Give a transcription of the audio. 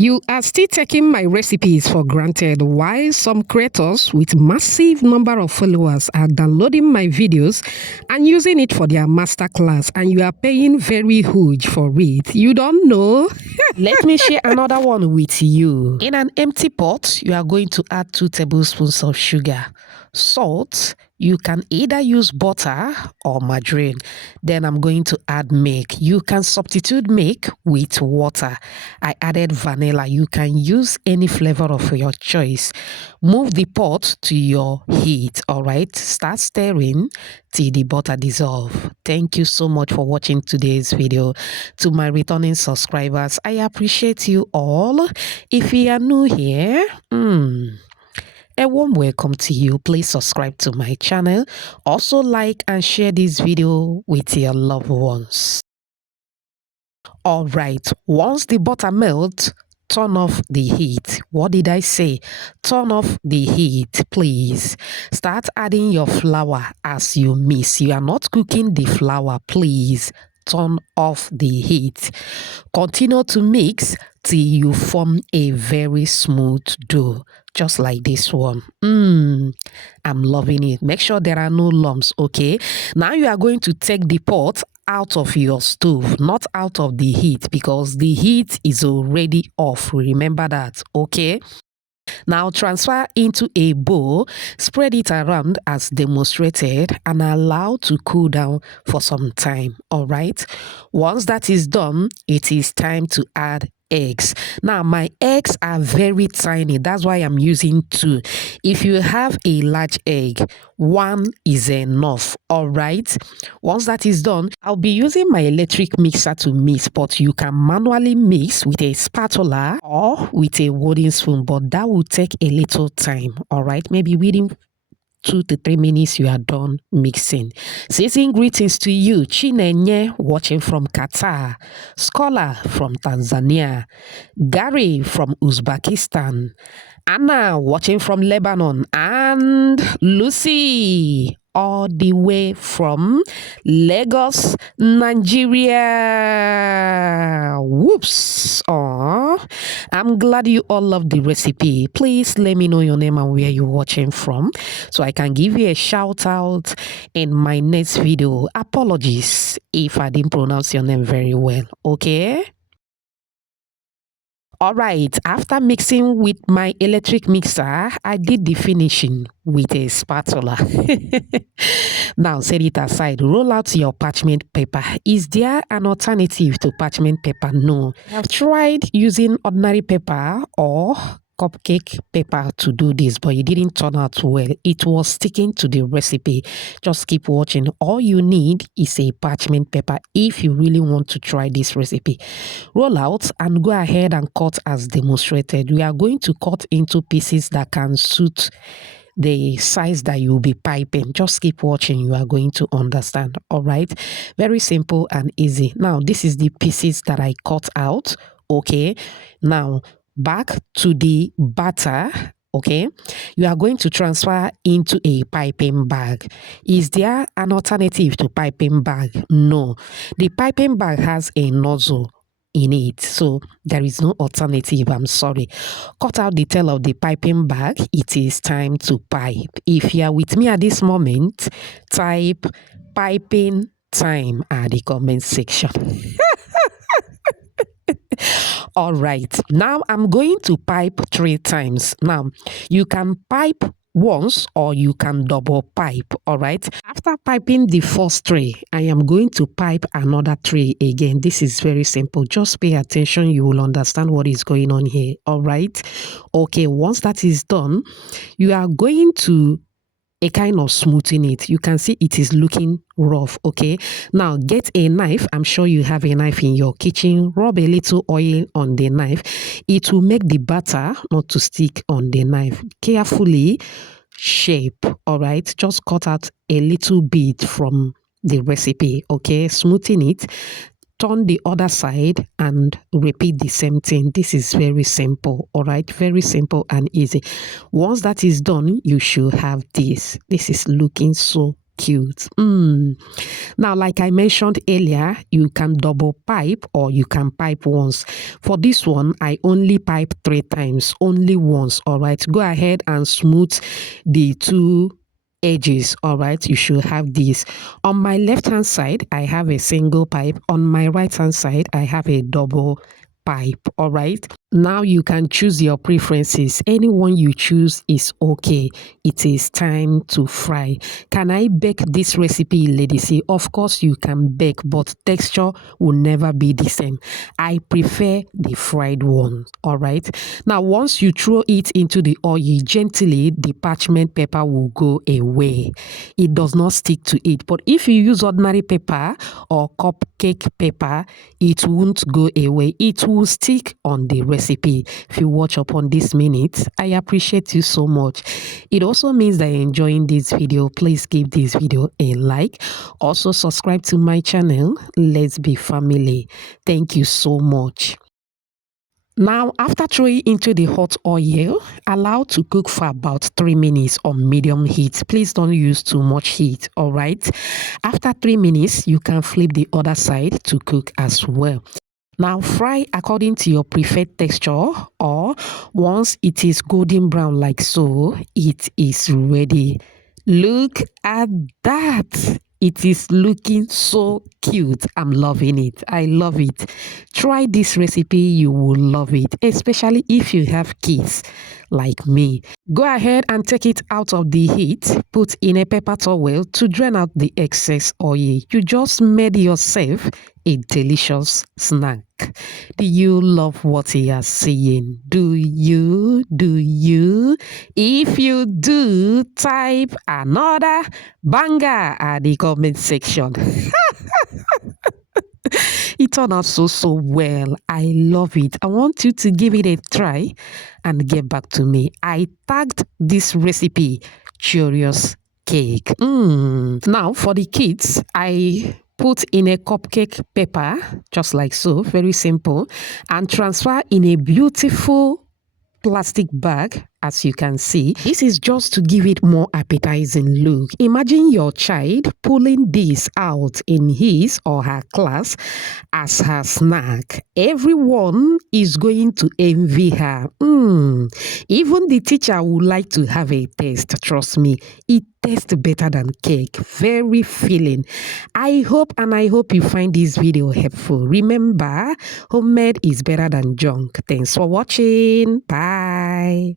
You are still taking my recipes for granted, while some creators with massive number of followers are downloading my videos and using it for their masterclass, and you are paying very huge for it. You don't know? Let me share another one with you. In an empty pot, you are going to add 2 tablespoons of sugar, salt. You can either use butter or margarine. Then I'm going to add milk. You can substitute milk with water. I added vanilla. You can use any flavor of your choice. Move the pot to your heat, all right? Start stirring till the butter dissolve. Thank you so much for watching today's video. To my returning subscribers, I appreciate you all. If you are new here, a warm welcome to you. Please subscribe to my channel. Also like and share this video with your loved ones. All right, once the butter melts, turn off the heat. What did I say? Turn off the heat, please. Start adding your flour as you mix. You are not cooking the flour, please. Turn off the heat. Continue to mix till you form a very smooth dough, just like this one. I'm loving it. Make sure there are no lumps, okay? Now you are going to take the pot out of your stove, not out of the heat, because the heat is already off. Remember that, okay? Now transfer into a bowl, spread it around as demonstrated, and allow to cool down for some time, all right? Once that is done, it is time to add eggs. Now my eggs are very tiny, that's why I'm using 2. If you have a large egg, 1 is enough, all right? Once that is done, I'll be using my electric mixer to mix, but you can manually mix with a spatula or with a wooden spoon, but that will take a little time, all right? Maybe within 2 to 3 minutes you are done mixing. Season greetings to you, Chinenye watching from Qatar, Scholar from Tanzania, Gary from Uzbekistan, Anna watching from Lebanon, and Lucy all the way from Lagos, Nigeria. Whoops. Aw. I'm glad you all love the recipe. Please let me know your name and where you're watching from so I can give you a shout out in my next video. Apologies if I didn't pronounce your name very well, okay? All right, after mixing with my electric mixer, I did the finishing with a spatula. Now set it aside. Roll out your parchment paper. Is there an alternative to parchment paper? No. I've tried using ordinary paper or cupcake paper to do this, but it didn't turn out well. It was sticking to the recipe. Just keep watching. All you need is a parchment paper if you really want to try this recipe. Roll out and go ahead and cut as demonstrated. We are going to cut into pieces that can suit the size that you'll be piping. Just keep watching, you are going to understand. All right, very simple and easy. Now this is the pieces that I cut out, okay? Now back to the batter, okay? You are going to transfer into a piping bag. Is there an alternative to piping bag? No. The piping bag has a nozzle in it, so there is no alternative. I'm sorry. Cut out the tail of the piping bag. It is time to pipe. If you are with me at this moment, type piping time at the comment section. All right, now I'm going to pipe 3 times. Now you can pipe once or you can double pipe. All right, after piping the first 3, I am going to pipe another 3 again. This is very simple. Just pay attention, you will understand what is going on here. All right, okay, once that is done, you are going to a kind of smoothing it. You can see it is looking rough, okay? Now get a knife. I'm sure you have a knife in your kitchen. Rub a little oil on the knife. It will make the batter not to stick on the knife. Carefully shape, all right? Just cut out a little bit from the recipe, okay? Smoothing it. Turn the other side and repeat the same thing. This is very simple, all right? Very simple and easy. Once that is done, you should have this. This is looking so cute. Now, like I mentioned earlier, you can double pipe or you can pipe once. For this one, I only pipe 3 times, only once. All right, go ahead and smooth the two edges. All right, you should have this. On my left hand side, I have a single pipe. On my right hand side, I have a double pipe. All right, now you can choose your preferences. Anyone you choose is okay. It is time to fry. Can I bake this recipe, ladies? Of course you can bake, but texture will never be the same. I prefer the fried one. All right, now once you throw it into the oil gently, the parchment paper will go away. It does not stick to it, but if you use ordinary paper or cupcake paper, it won't go away. It will stick on the recipe. If you watch up on this minute, I appreciate you so much. It also means that you're enjoying this video. Please give this video a like. Also subscribe to my channel. Let's be family. Thank you so much. Now, after throwing into the hot oil, allow to cook for about 3 minutes on medium heat. Please don't use too much heat, all right? After 3 minutes, you can flip the other side to cook as well. Now, fry according to your preferred texture, or once it is golden brown like so, it is ready. Look at that. It is looking so cute. I'm loving it. I love it. Try this recipe. You will love it, especially if you have kids like me. Go ahead and take it out of the heat. Put in a paper towel to drain out the excess oil. You just made yourself a delicious snack. Do you love what you are seeing? Do you? Do you? If you do, type another banger at the comment section. It turned out so well. I love it. I want you to give it a try and get back to me. I tagged this recipe churros cake. Now for the kids, I put in a cupcake paper, just like so, very simple, and transfer in a beautiful plastic bag. As you can see, this is just to give it more appetizing look. Imagine your child pulling this out in his or her class as her snack. Everyone is going to envy her. Even the teacher would like to have a taste. Trust me, it tastes better than cake. Very filling. I hope you find this video helpful. Remember, homemade is better than junk. Thanks for watching. Bye.